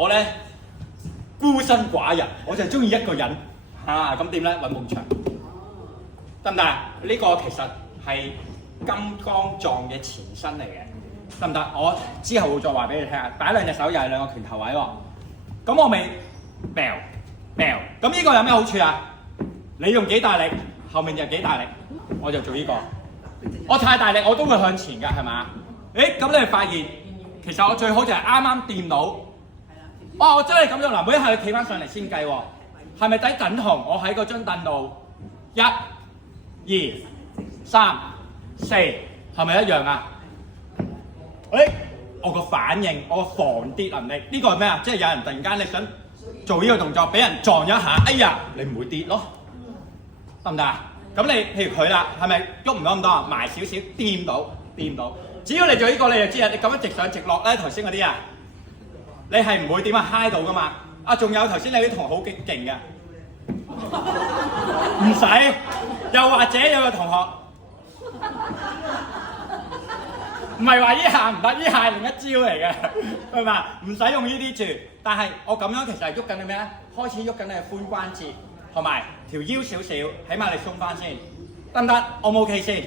我咧孤身寡人，我就中意一個人嚇，咁點咧？揾埲牆得唔得？呢個其實係金剛藏嘅前身嚟嘅，得唔得？我之後會再話俾你聽啊！擺兩隻手又係兩個拳頭位喎，咁我咪喵喵，咁呢個有咩好處啊？你用幾大力，後面就幾大力，我就做呢個。我太大力我都會向前㗎，係嘛？誒，咁你哋發現其實我最好就係啱啱掂到。哇！我真係咁樣嗱，每一下你企翻上嚟先計喎，係咪抵等同我喺嗰張凳度1、2、3、4，係咪一樣啊？誒，我個反應，我個防跌能力，呢個係咩啊？即係有人突然間你想做呢個動作，俾人撞咗一下，哎呀，你唔會跌咯，得唔得啊？咁你譬如佢啦，係咪喐唔到咁多啊？埋少少，掂到，只要你做呢個，你就知啊！你咁樣直上直落咧，頭先嗰啲啊，你係唔會點啊嗨到噶嘛？啊，仲有頭先你啲同學好勁嘅，唔使，又或者有個同學唔係話呢下唔得，呢下係另一招嚟嘅，係嘛？唔使用呢啲住，但係我咁樣其實係喐緊你咩咧？開始喐緊你嘅髖關節同埋條腰少少，起碼你鬆翻先，得唔得？O 唔 OK 先？